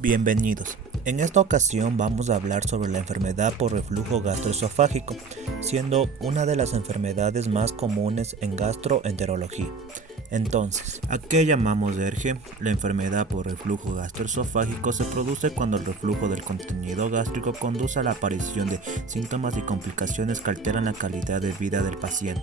Bienvenidos. En esta ocasión vamos a hablar sobre la enfermedad por reflujo gastroesofágico, siendo una de las enfermedades más comunes en gastroenterología. Entonces, ¿a qué llamamos ERGE? La enfermedad por reflujo gastroesofágico se produce cuando el reflujo del contenido gástrico conduce a la aparición de síntomas y complicaciones que alteran la calidad de vida del paciente.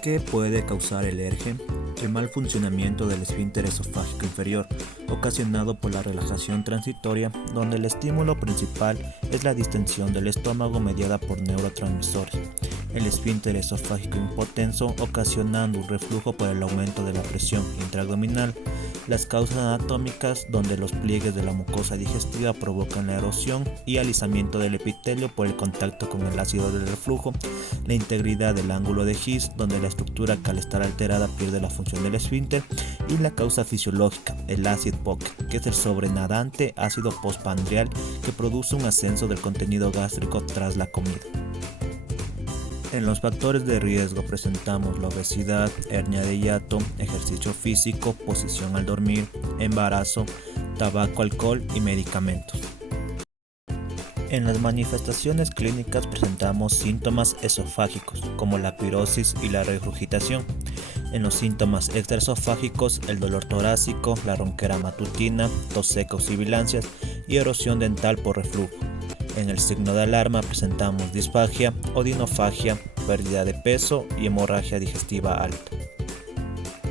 ¿Qué puede causar el ERGE? El mal funcionamiento del esfínter esofágico inferior, ocasionado por la relajación transitoria, donde el estímulo principal es la distensión del estómago mediada por neurotransmisores. El esfínter esofágico hipotenso, ocasionando un reflujo por el aumento de la presión intraabdominal. Las causas anatómicas, donde los pliegues de la mucosa digestiva provocan la erosión y alisamiento del epitelio por el contacto con el ácido del reflujo. La integridad del ángulo de His, donde la estructura que al estar alterada pierde la función del esfínter. Y la causa fisiológica, el acid POC, que es el sobrenadante ácido postprandial que produce un ascenso del contenido gástrico tras la comida. En los factores de riesgo presentamos la obesidad, hernia de hiato, ejercicio físico, posición al dormir, embarazo, tabaco, alcohol y medicamentos. En las manifestaciones clínicas presentamos síntomas esofágicos como la pirosis y la regurgitación. En los síntomas extraesofágicos, el dolor torácico, la ronquera matutina, tos seca o sibilancias y erosión dental por reflujo. En el signo de alarma presentamos disfagia, odinofagia, pérdida de peso y hemorragia digestiva alta.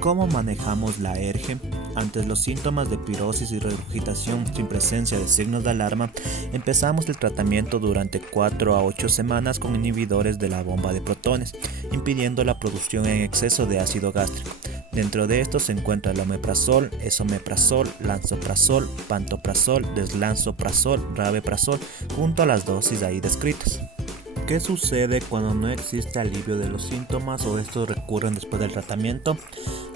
¿Cómo manejamos la ERGE? Ante los síntomas de pirosis y regurgitación sin presencia de signos de alarma, empezamos el tratamiento durante 4 a 8 semanas con inhibidores de la bomba de protones, impidiendo la producción en exceso de ácido gástrico. Dentro de estos se encuentra el omeprazol, esomeprazol, lansoprazol, pantoprazol, deslansoprazol, rabeprazol, junto a las dosis ahí descritas. ¿Qué sucede cuando no existe alivio de los síntomas o estos recurren después del tratamiento?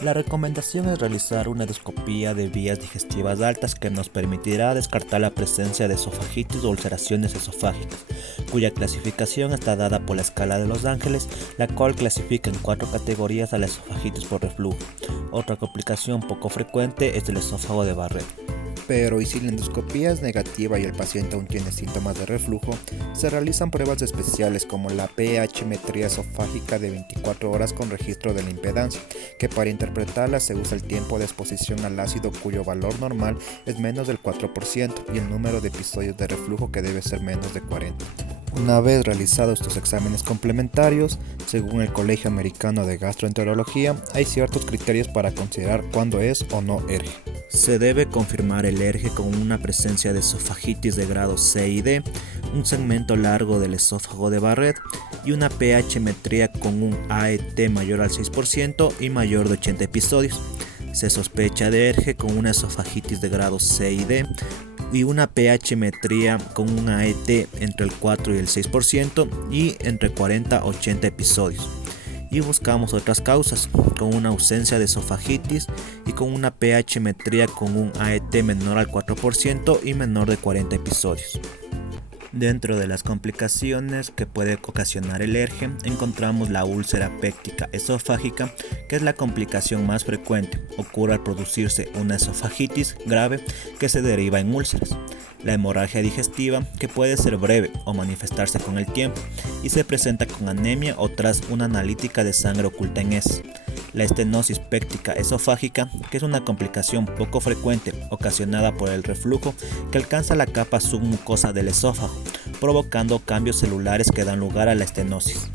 La recomendación es realizar una endoscopía de vías digestivas altas que nos permitirá descartar la presencia de esofagitis o ulceraciones esofágicas, cuya clasificación está dada por la escala de Los Ángeles, la cual clasifica en 4 categorías a la esofagitis por reflujo. Otra complicación poco frecuente es el esófago de Barrett. Pero, ¿y si la endoscopía es negativa y el paciente aún tiene síntomas de reflujo? Se realizan pruebas especiales como la pH-metría esofágica de 24 horas con registro de la impedancia, que para interpretarla se usa el tiempo de exposición al ácido cuyo valor normal es menos del 4% y el número de episodios de reflujo que debe ser menos de 40. Una vez realizados estos exámenes complementarios, según el Colegio Americano de Gastroenterología, hay ciertos criterios para considerar cuándo es o no ERGE. Se debe confirmar el ERGE con una presencia de esofagitis de grado C y D, un segmento largo del esófago de Barrett y una pH-metría con un AET mayor al 6% y mayor de 80 episodios. Se sospecha de ERGE con una esofagitis de grado C y D y una pH-metría con un AET entre el 4 y el 6% y entre 40 a 80 episodios. Y buscamos otras causas, con una ausencia de esofagitis y con una pH-metría con un AET menor al 4% y menor de 40 episodios. Dentro de las complicaciones que puede ocasionar el ERGE encontramos la úlcera péptica esofágica, que es la complicación más frecuente. Ocurre al producirse una esofagitis grave que se deriva en úlceras. La hemorragia digestiva, que puede ser breve o manifestarse con el tiempo y se presenta con anemia o tras una analítica de sangre oculta en heces. La estenosis péptica esofágica, que es una complicación poco frecuente ocasionada por el reflujo que alcanza la capa submucosa del esófago, provocando cambios celulares que dan lugar a la estenosis.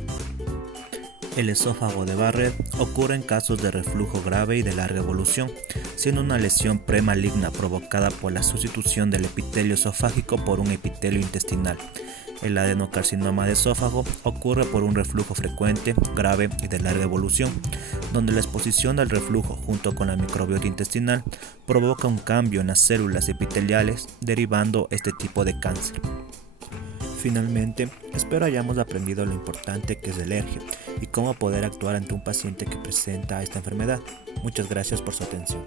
El esófago de Barrett ocurre en casos de reflujo grave y de larga evolución, siendo una lesión premaligna provocada por la sustitución del epitelio esofágico por un epitelio intestinal. El adenocarcinoma de esófago ocurre por un reflujo frecuente, grave y de larga evolución, donde la exposición al reflujo junto con la microbiota intestinal provoca un cambio en las células epiteliales, derivando este tipo de cáncer. Finalmente, espero hayamos aprendido lo importante que es el ERGE y cómo poder actuar ante un paciente que presenta esta enfermedad. Muchas gracias por su atención.